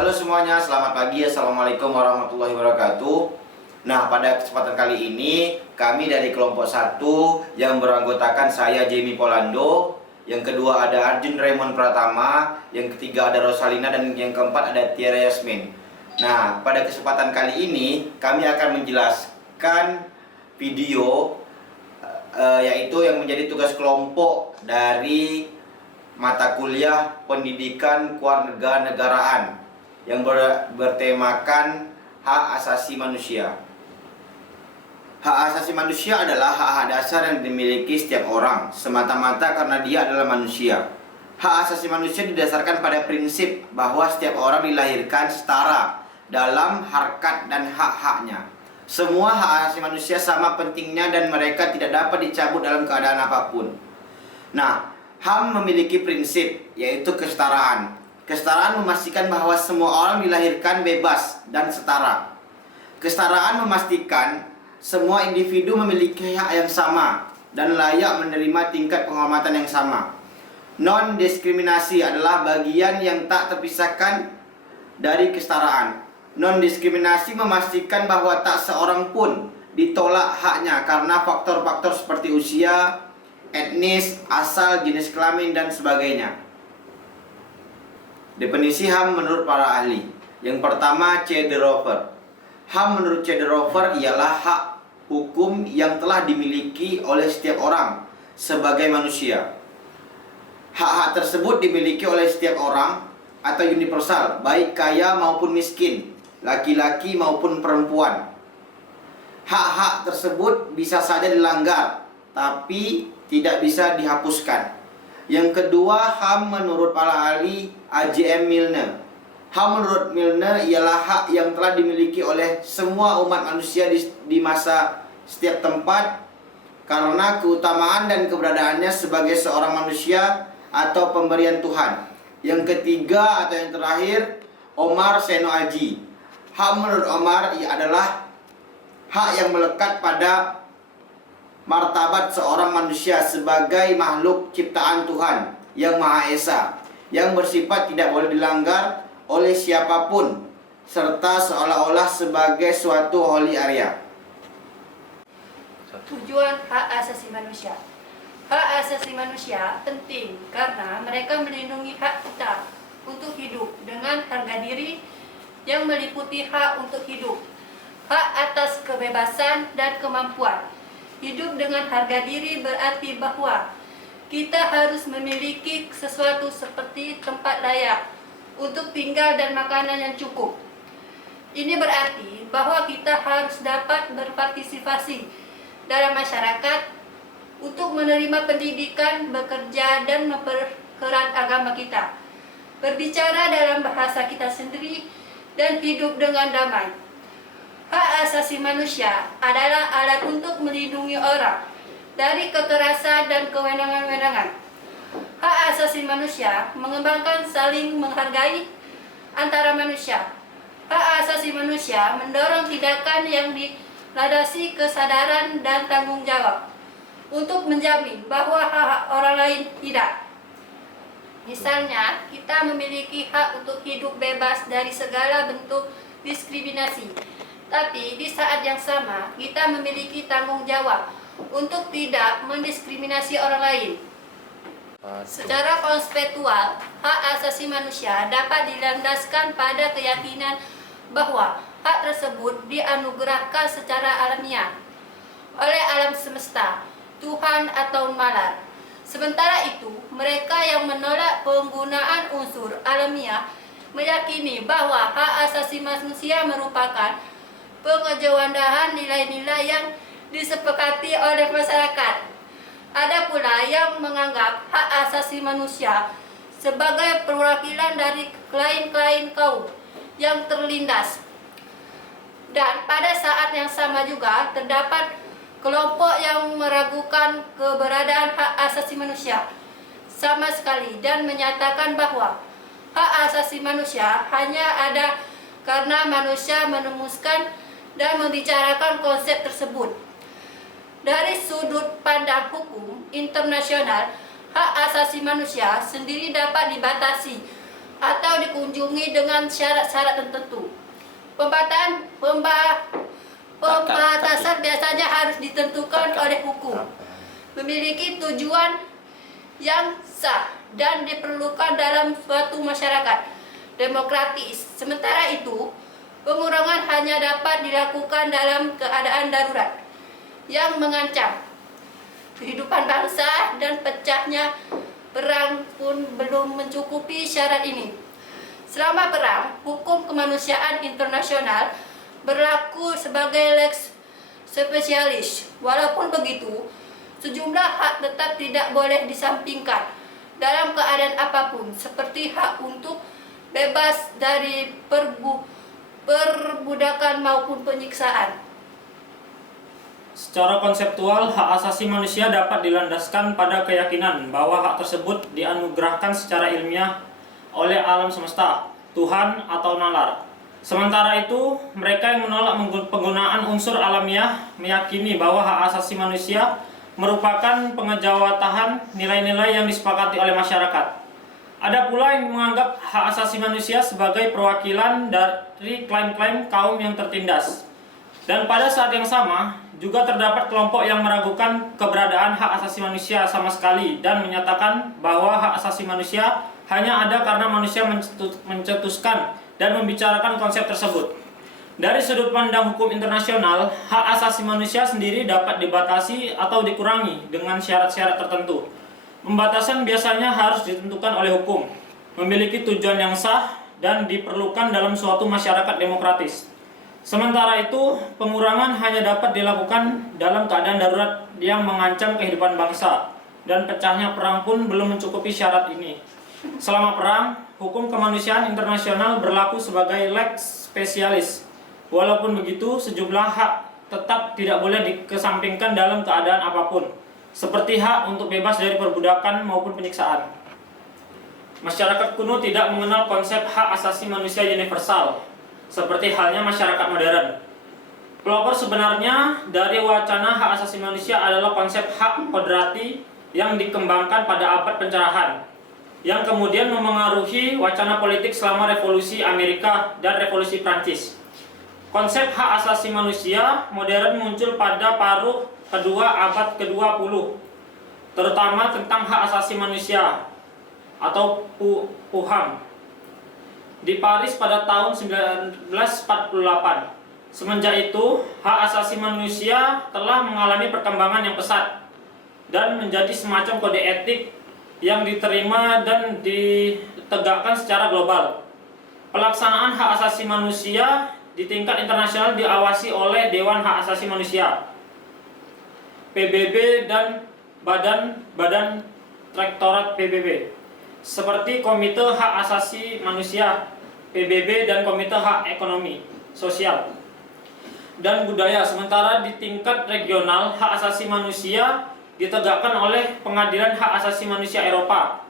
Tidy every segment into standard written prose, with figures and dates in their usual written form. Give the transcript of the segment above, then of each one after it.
Halo semuanya, selamat pagi. Assalamualaikum warahmatullahi wabarakatuh. Nah, pada kesempatan kali ini kami dari kelompok 1 yang beranggotakan saya Jamie Polando, yang kedua ada Arjun Raymond Pratama, yang ketiga ada Rosalina, dan yang keempat ada Tiara Yasmin. Nah, pada kesempatan kali ini kami akan menjelaskan video yaitu yang menjadi tugas kelompok dari mata kuliah Pendidikan Kewarganegaraan yang bertemakan hak asasi manusia. Hak asasi manusia adalah hak-hak dasar yang dimiliki setiap orang semata-mata karena dia adalah manusia. Hak asasi manusia didasarkan pada prinsip bahwa setiap orang dilahirkan setara dalam harkat dan hak-haknya. Semua hak asasi manusia sama pentingnya dan mereka tidak dapat dicabut dalam keadaan apapun. Nah, HAM memiliki prinsip yaitu kesetaraan. Kesetaraan memastikan bahwa semua orang dilahirkan bebas dan setara. Kesetaraan memastikan semua individu memiliki hak yang sama dan layak menerima tingkat penghormatan yang sama. Non-diskriminasi adalah bagian yang tak terpisahkan dari kesetaraan. Non-diskriminasi memastikan bahwa tak seorang pun ditolak haknya karena faktor-faktor seperti usia, etnis, asal, jenis kelamin, dan sebagainya. Definisi HAM menurut para ahli. Yang pertama, Cederover. HAM menurut Cederover ialah hak hukum yang telah dimiliki oleh setiap orang sebagai manusia. Hak-hak tersebut dimiliki oleh setiap orang atau universal, baik kaya maupun miskin, laki-laki maupun perempuan. Hak-hak tersebut bisa saja dilanggar, tapi tidak bisa dihapuskan. Yang kedua, HAM menurut para ahli A.J.M. Milner. HAM menurut Milner ialah hak yang telah dimiliki oleh semua umat manusia di masa setiap tempat karena keutamaan dan keberadaannya sebagai seorang manusia atau pemberian Tuhan. Yang ketiga atau yang terakhir, Omar Seno Aji. HAM menurut Omar adalah hak yang melekat pada martabat seorang manusia sebagai makhluk ciptaan Tuhan yang Maha Esa, yang bersifat tidak boleh dilanggar oleh siapapun, serta seolah-olah sebagai suatu holy area. Tujuan hak asasi manusia. Hak asasi manusia penting karena mereka melindungi hak kita untuk hidup dengan harga diri yang meliputi hak untuk hidup, hak atas kebebasan dan kemampuan. Hidup dengan harga diri berarti bahwa kita harus memiliki sesuatu seperti tempat layak untuk tinggal dan makanan yang cukup. Ini berarti bahwa kita harus dapat berpartisipasi dalam masyarakat untuk menerima pendidikan, bekerja, dan mempererat agama kita, berbicara dalam bahasa kita sendiri, dan hidup dengan damai. Hak asasi manusia adalah alat untuk melindungi orang dari kekerasan dan kewenangan-wewenangan. Hak asasi manusia mengembangkan saling menghargai antara manusia. Hak asasi manusia mendorong tindakan yang dilandasi kesadaran dan tanggung jawab untuk menjamin bahwa hak orang lain tidak. Misalnya, kita memiliki hak untuk hidup bebas dari segala bentuk diskriminasi. Tapi di saat yang sama, kita memiliki tanggung jawab untuk tidak mendiskriminasi orang lain. Secara konseptual, hak asasi manusia dapat dilandaskan pada keyakinan bahwa hak tersebut dianugerahkan secara alamiah oleh alam semesta, Tuhan atau nalar. Sementara itu, mereka yang menolak penggunaan unsur alamiah meyakini bahwa hak asasi manusia merupakan pengejawandahan nilai-nilai yang disepakati oleh masyarakat. Ada pula yang menganggap hak asasi manusia sebagai perwakilan dari klien-klien kaum yang terlindas. Dan pada saat yang sama juga terdapat kelompok yang meragukan keberadaan hak asasi manusia sama sekali dan menyatakan bahwa hak asasi manusia hanya ada karena manusia menemuskan dan membicarakan konsep tersebut. Dari sudut pandang hukum internasional, hak asasi manusia sendiri dapat dibatasi atau dikunjungi dengan syarat-syarat tertentu. Pembatasan biasanya harus ditentukan oleh hukum, memiliki tujuan yang sah dan diperlukan dalam suatu masyarakat demokratis. Sementara itu, pengurangan hanya dapat dilakukan dalam keadaan darurat yang mengancam kehidupan bangsa, dan pecahnya perang pun belum mencukupi syarat ini. Selama perang, hukum kemanusiaan internasional berlaku sebagai lex specialis. Walaupun begitu, sejumlah hak tetap tidak boleh disampingkan dalam keadaan apapun, seperti hak untuk bebas dari perbudakan maupun penyiksaan. Secara konseptual, hak asasi manusia dapat dilandaskan pada keyakinan bahwa hak tersebut dianugerahkan secara ilmiah oleh alam semesta, Tuhan atau nalar. Sementara itu, mereka yang menolak penggunaan unsur alamiah meyakini bahwa hak asasi manusia merupakan pengejawatahan nilai-nilai yang disepakati oleh masyarakat. Ada pula yang menganggap hak asasi manusia sebagai perwakilan dari klaim-klaim kaum yang tertindas. Dan pada saat yang sama, juga terdapat kelompok yang meragukan keberadaan hak asasi manusia sama sekali dan menyatakan bahwa hak asasi manusia hanya ada karena manusia mencetuskan dan membicarakan konsep tersebut. Dari sudut pandang hukum internasional, hak asasi manusia sendiri dapat dibatasi atau dikurangi dengan syarat-syarat tertentu. Pembatasan biasanya harus ditentukan oleh hukum, memiliki tujuan yang sah, dan diperlukan dalam suatu masyarakat demokratis. Sementara itu, pengurangan hanya dapat dilakukan dalam keadaan darurat yang mengancam kehidupan bangsa, dan pecahnya perang pun belum mencukupi syarat ini. Selama perang, hukum kemanusiaan internasional berlaku sebagai lex specialis. Walaupun begitu, sejumlah hak tetap tidak boleh dikesampingkan dalam keadaan apapun, seperti hak untuk bebas dari perbudakan maupun penyiksaan. Masyarakat kuno tidak mengenal konsep hak asasi manusia universal, seperti halnya masyarakat modern. Pelopor sebenarnya dari wacana hak asasi manusia adalah konsep hak kodrati yang dikembangkan pada abad pencerahan, yang kemudian memengaruhi wacana politik selama revolusi Amerika dan revolusi Prancis. Konsep hak asasi manusia modern muncul pada paruh kedua abad ke-20, terutama tentang hak asasi manusia atau PUHAM di Paris pada tahun 1948. Semenjak itu, hak asasi manusia telah mengalami perkembangan yang pesat dan menjadi semacam kode etik yang diterima dan ditegakkan secara global. Pelaksanaan hak asasi manusia di tingkat internasional diawasi oleh Dewan Hak Asasi Manusia, PBB, dan badan Direktorat PBB, seperti Komite Hak Asasi Manusia PBB dan Komite Hak Ekonomi, Sosial, dan Budaya. Sementara di tingkat regional, hak asasi manusia ditegakkan oleh Pengadilan Hak Asasi Manusia Eropa,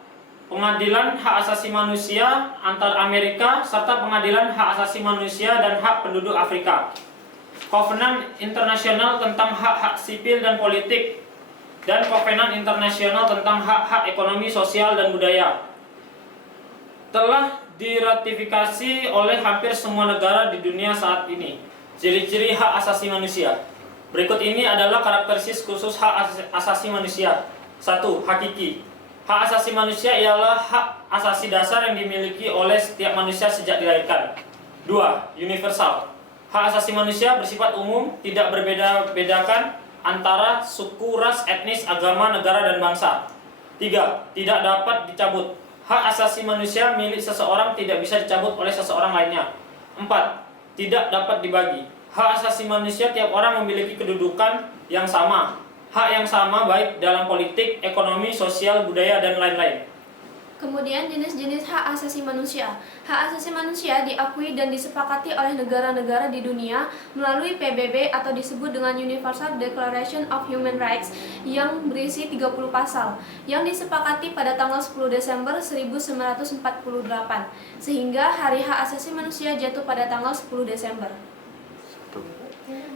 Pengadilan Hak Asasi Manusia antar Amerika, serta Pengadilan Hak Asasi Manusia dan Hak Penduduk Afrika, Kovenan Internasional tentang Hak-Hak Sipil dan Politik, dan Kovenan Internasional tentang Hak-Hak Ekonomi, Sosial, dan Budaya. Telah diratifikasi oleh hampir semua negara di dunia saat ini. Ciri-ciri hak asasi manusia. Berikut ini adalah karakteristik khusus hak asasi manusia. 1. Hakiki. Hak asasi manusia ialah hak asasi dasar yang dimiliki oleh setiap manusia sejak dilahirkan. 2. Universal. Hak asasi manusia bersifat umum, tidak berbeda-bedakan antara suku, ras, etnis, agama, negara, dan bangsa. 3. Tidak dapat dicabut. Hak asasi manusia milik seseorang tidak bisa dicabut oleh seseorang lainnya. 4. Tidak dapat dibagi. Hak asasi manusia tiap orang memiliki kedudukan yang sama. Hak yang sama baik dalam politik, ekonomi, sosial, budaya, dan lain-lain. Kemudian jenis-jenis hak asasi manusia. Hak asasi manusia diakui dan disepakati oleh negara-negara di dunia melalui PBB atau disebut dengan Universal Declaration of Human Rights yang berisi 30 pasal yang disepakati pada tanggal 10 Desember 1948 sehingga Hari Hak Asasi Manusia jatuh pada tanggal 10 Desember.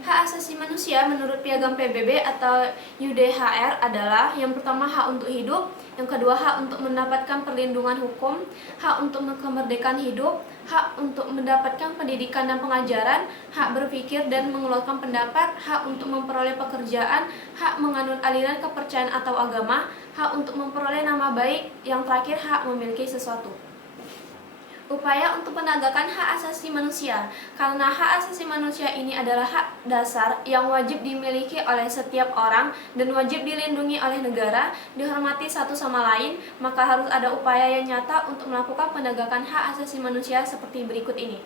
Hak asasi manusia menurut Piagam PBB atau UDHR adalah yang pertama hak untuk hidup, yang kedua hak untuk mendapatkan perlindungan hukum, hak untuk kemerdekaan hidup, hak untuk mendapatkan pendidikan dan pengajaran, hak berpikir dan mengeluarkan pendapat, hak untuk memperoleh pekerjaan, hak menganut aliran kepercayaan atau agama, hak untuk memperoleh nama baik, yang terakhir hak memiliki sesuatu. Upaya untuk penegakan hak asasi manusia. Karena hak asasi manusia ini adalah hak dasar yang wajib dimiliki oleh setiap orang dan wajib dilindungi oleh negara, dihormati satu sama lain, maka harus ada upaya yang nyata untuk melakukan penegakan hak asasi manusia seperti berikut ini.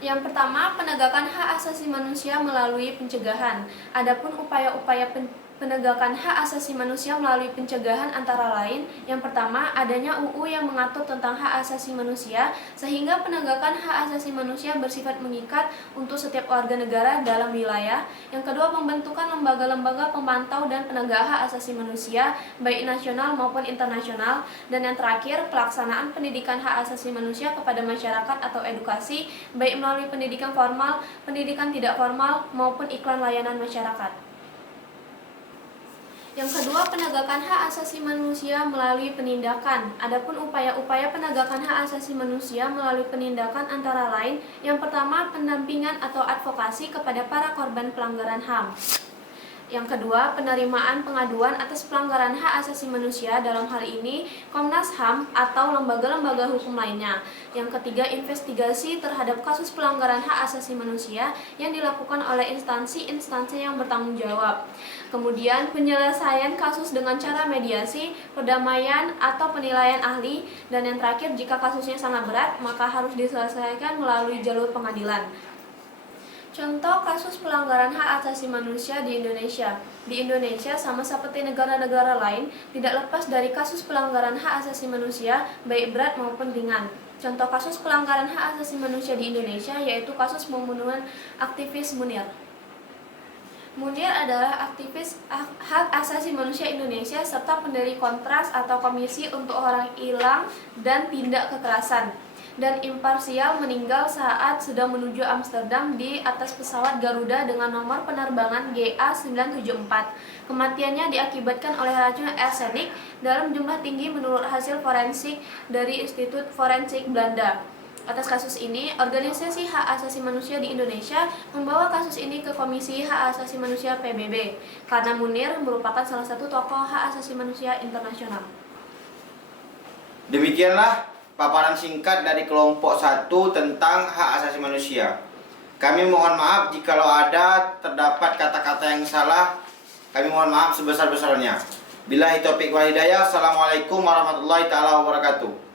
Yang pertama, penegakan hak asasi manusia melalui pencegahan. Adapun upaya-upaya penegakan hak asasi manusia melalui pencegahan antara lain, yang pertama, adanya UU yang mengatur tentang hak asasi manusia, sehingga penegakan hak asasi manusia bersifat mengikat untuk setiap warga negara dalam wilayah. Yang kedua, pembentukan lembaga-lembaga pemantau dan penegak hak asasi manusia, baik nasional maupun internasional. Dan yang terakhir, pelaksanaan pendidikan hak asasi manusia kepada masyarakat atau edukasi, baik melalui pendidikan formal, pendidikan tidak formal, maupun iklan layanan masyarakat. Yang kedua, penegakan hak asasi manusia melalui penindakan. Adapun upaya-upaya penegakan hak asasi manusia melalui penindakan antara lain, yang pertama, pendampingan atau advokasi kepada para korban pelanggaran HAM. Yang kedua, penerimaan pengaduan atas pelanggaran hak asasi manusia, dalam hal ini Komnas HAM atau lembaga-lembaga hukum lainnya. Yang ketiga, investigasi terhadap kasus pelanggaran hak asasi manusia yang dilakukan oleh instansi-instansi yang bertanggung jawab. Kemudian, penyelesaian kasus dengan cara mediasi, perdamaian, atau penilaian ahli. Dan yang terakhir, jika kasusnya sangat berat, maka harus diselesaikan melalui jalur pengadilan. Contoh kasus pelanggaran hak asasi manusia di Indonesia. Di Indonesia, sama seperti negara-negara lain, tidak lepas dari kasus pelanggaran hak asasi manusia, baik berat maupun ringan. Contoh kasus pelanggaran hak asasi manusia di Indonesia yaitu kasus pembunuhan aktivis Munir. Munir adalah aktivis hak asasi manusia Indonesia serta pendiri Kontras atau Komisi untuk Orang Hilang dan Tindak Kekerasan, dan imparsial, meninggal saat sedang menuju Amsterdam di atas pesawat Garuda dengan nomor penerbangan GA974. Kematiannya diakibatkan oleh racun arsenik dalam jumlah tinggi menurut hasil forensik dari Institut Forensik Belanda. Atas kasus ini, organisasi hak asasi manusia di Indonesia membawa kasus ini ke Komisi Hak Asasi Manusia PBB, karena Munir merupakan salah satu tokoh hak asasi manusia internasional. Demikianlah paparan singkat dari kelompok 1 tentang hak asasi manusia. Kami mohon maaf jikalau ada terdapat kata-kata yang salah. Kami mohon maaf sebesar-besarnya. Billahi taufiq wal hidayah. Assalamualaikum warahmatullahi taala wabarakatuh.